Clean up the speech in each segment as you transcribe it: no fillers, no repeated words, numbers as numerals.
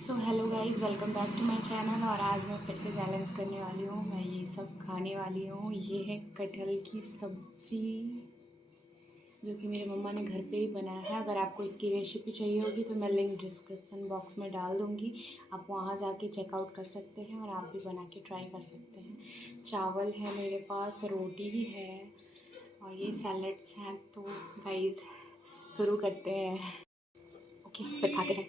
So hello guys, welcome back to my channel. और आज मैं फिर से चैलेंज करने वाली हूँ। मैं ये सब खाने वाली हूँ। ये है कटहल की सब्जी, जो कि मेरी मम्मा ने घर पे ही बनाया है। अगर आपको इसकी रेसिपी चाहिए होगी तो मैं लिंक डिस्क्रिप्शन बॉक्स में डाल दूँगी। आप वहाँ जाके चेकआउट कर सकते हैं और आप भी बना के ट्राई कर सकते हैं। चावल है मेरे पास, रोटी भी है और ये सैलड्स हैं। तो गाइस शुरू करते हैं। ओके, फिर खाते हैं।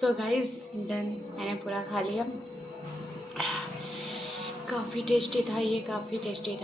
सो गाइस डन, मैंने पूरा खा लिया। काफ़ी टेस्टी था ये, काफ़ी टेस्टी था।